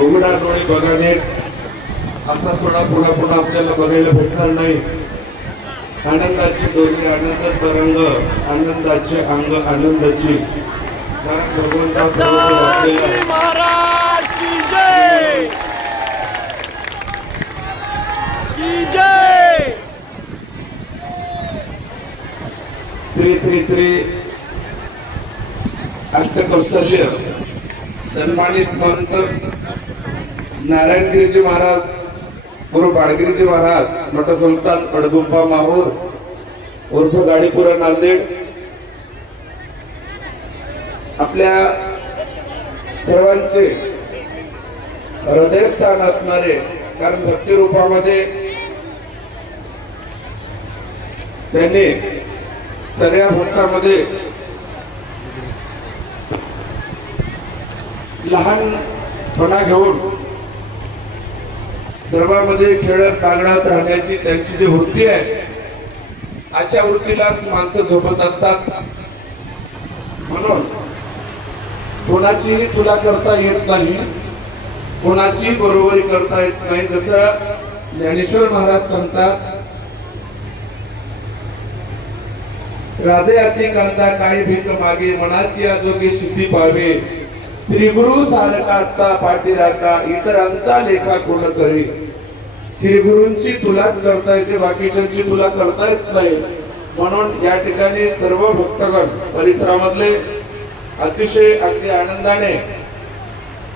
उघडा डोळे बघा नीट, असा सोडा पुन्हा पुन्हा आपल्याला बघायला भेटणार नाही. आनंदाची डोली, आनंद तरंग, आनंदाचे अंग, आनंदाची भगवंता महाराज की जय, की जय. श्री श्री श्री अष्टकौशल्य सन्मानित महंत नारायणगिरीजी महाराज, गुरु बाळगिरीजी महाराज, मठ संस्थान कडगुंपा माहूर उर्फ गाडीपुरा नांदेड, आपल्या सर्वांचे हृदयस्थान असणारे, कारण भक्ती रूपामध्ये त्यांनी सगळ्या भक्तांमध्ये लहानपणा घेऊन सर्वांमध्ये खेळत बागडत राहण्याची त्यांची जी वृत्ती आहे, अशा वृत्तीला माणसं झोपत असतात. म्हणून कोणाचीही तुला करता येत नाही, कोणाची बरोबरी करता येत नाही. जसं ज्ञानेश्वर महाराज सांगतात, राजाची कांता काही भीक मागे, मनाची आजोगी सिद्धी पावे. श्री गुरु सारखा आत्ता पाठीराखा, इतरांचा लेखा कोण करी. श्री गुरूंची तुलाच करता येते, बाकीच्यांची तुला करता येत नाही. म्हणून या ठिकाणी सर्व भक्तगण परिसरामधले अतिशय अगदी आनंदाने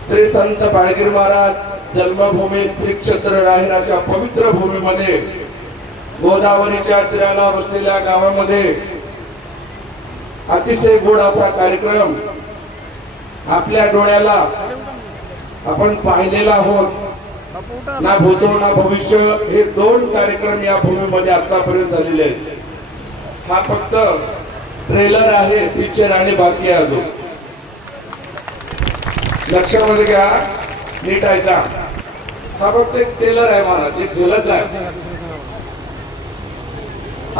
श्री संत बाळगीर महाराज जन्मभूमी श्री क्षेत्र राहिराच्या पवित्र भूमीमध्ये गोदावरीच्या तीराला बसलेल्या गावामध्ये अतिशय गोड असा कार्यक्रम आपल्या डोळ्याला आपण पाहिलेला आहोत. ना भूतो ना भविष्य हे दोन कार्यक्रम या भूमीमध्ये आतापर्यंत झालेले आहेत. हा फक्त ट्रेलर आहे, पिक्चर आणि बाकी आहे अजून. लक्षामध्ये घ्या, नीट ऐका. हा फक्त एक ट्रेलर आहे महाराज, एक झलक आहे.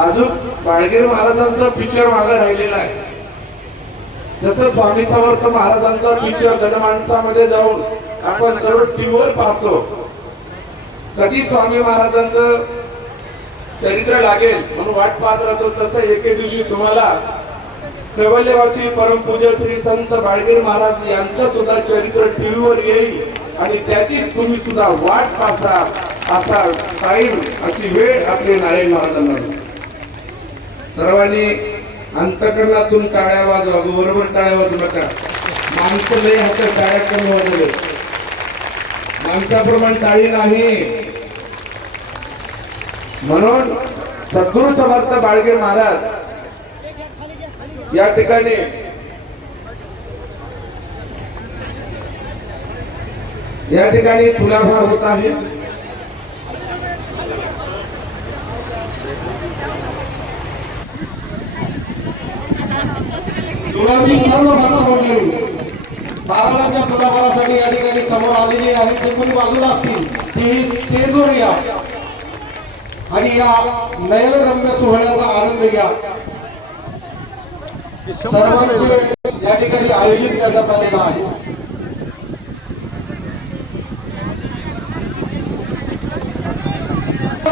अजून बाळगीर महाराजांचा पिक्चर मागे राहिलेला आहे. जसं स्वामी समर्थ महाराजांचा पिक्चर जनमानसामध्ये जाऊन आपण दररोज टीव्हीवर पाहतो, कधी स्वामी महाराजांचं चरित्र लागेल म्हणून वाट पाहत राहतो. तसं एके दिवशी तुम्हाला कैवल्यवासी परमपूज्य श्री संत बाळगीर महाराज यांचं सुद्धा चरित्र टीव्हीवर येईल आणि त्याची तुम्ही सुद्धा वाट पाहता. असा टाइम, अशी वेळ आपली नारायण महाराजांना. सर्वांनी अंतकरणातून टाळ्या वाजवा, बरोबर टाळ्या वाजवू नका. माणसं लय हातात टाळ्या कमी वाजवले, माणसाप्रमाणे टाळी नाही. म्हणून सद्गुरु समर्थ बाळगीर महाराज या ठिकाणी तुलाभार होत आहे. दुराची सर्व भक्त मंडळी बाराच्या तुलाभारासाठी या ठिकाणी समोर आलेली आहेत. जे कोणी बाजूला असतील ती स्टेजवर या आणि या नयनरम्य सोहळ्याचा आनंद घ्या. सर्वांचे या ठिकाणी आयोजन करण्यात आलेलं आहे.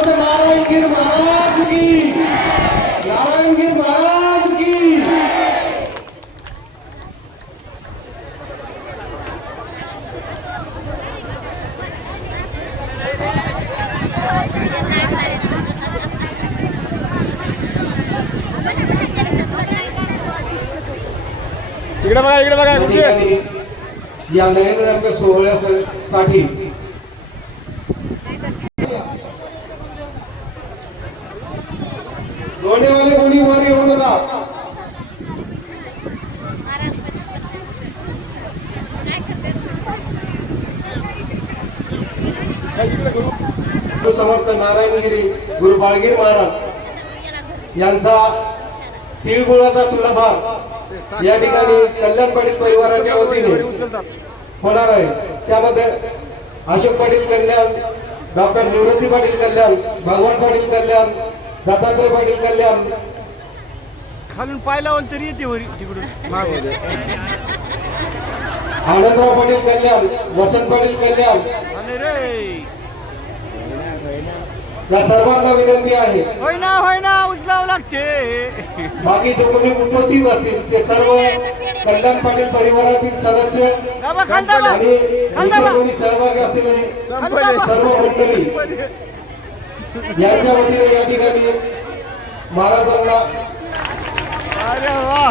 नारायणगीर महाराज की, नारायणगीर महाराज की. इकडे बघा या नयनरम्य सोहळ्यासाठी दोन्हीवाले कोणी वर येऊ नका. समर्थ नारायणगिरी गुरु बाळगीर महाराज यांचा तिळगुळाचा तुलाभार या ठिकाणी कल्याण पाटील परिवाराच्या वतीने होणार आहे. त्यामध्ये अशोक पाटील कल्याण, डॉक्टर निवृत्ती पाटील कल्याण, भगवान पाटील कल्याण, दत्तात्रय पाटील कल्याण. खालून पाय लावून तरी येते तिकडून मागवलं. आनंदराव पाटील कल्याण, वसंत पाटील कल्याण आणि रे या सर्वांना विनंती आहे होय ना उचलावं लागते. बाकी जो कोणी उपस्थित असतील ते सर्व कल्याण पाटील परिवारातील सदस्य दाबा, खाली दाबा. आणि इतर कोणी सहभागी असलेले सर्व मंडळी यांच्या वतीने या ठिकाणी महाराजांना अरे वा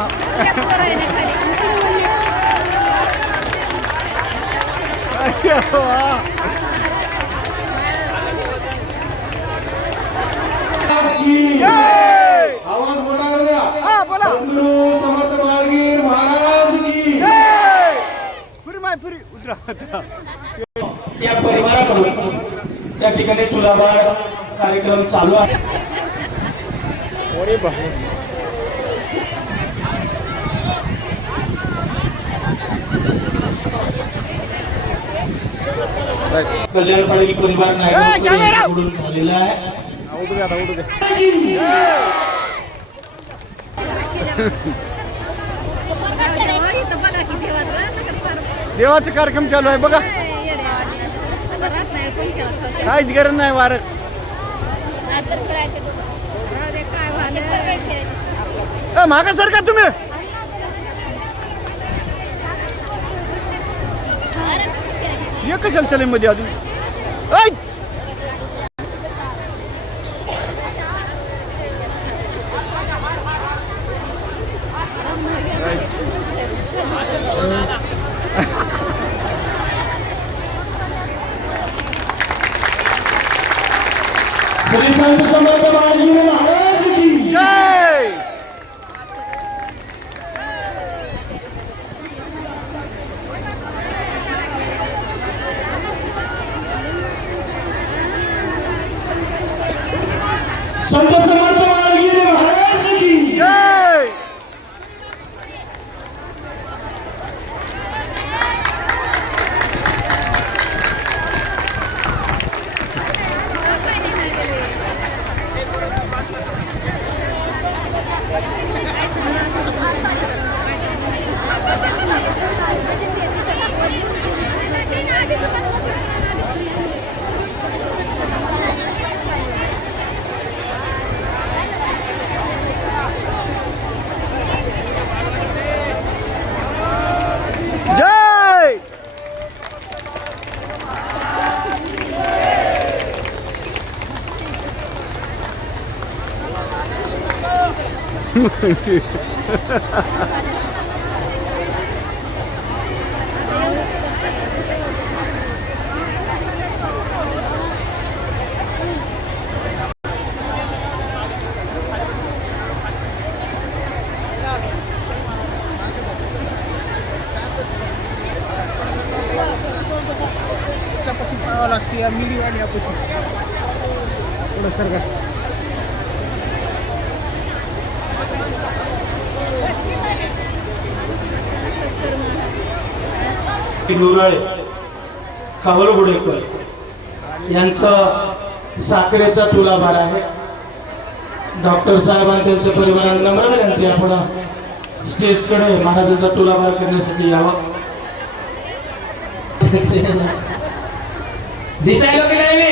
अरे वा जय! आवाज मोठा होऊ द्या. हा, बोला. सद्गुरू समर्थ बाळगीर महाराज की जय! पुरी माय पुरी उतरा या परिवाराकडून त्या ठिकाणी तुलाभार कार्यक्रम चालू आहे. अरे बा कल्याण पाटील परिवार ए, नायगावकर कॅमेरा! यांच्याकडून झालेला आहे. उठू द्या आता, उठू द्या. देवाचा कार्यक्रम चालू आहे बघा. काहीच गरज नाही वार. मागा सर का तुम्ही ये कशाला चालेल मध्ये अजून ऐ! श्री संत समर्थ बाळगीर महाराज की जय! संत समर्थ बाळगीर महाराज की जय! जय! लागते मिलीवाली आपण थोडं सरकार गुराळे कावलगुडेकर यांचा साखरेचा तुलाभार आहे. डॉक्टर साहेबांनी त्यांच्या परिवाराला नम्र विनंती आपण स्टेजकडे महाराजांचा तुलाभार करण्यासाठी यावं. दिसायला की नाही मी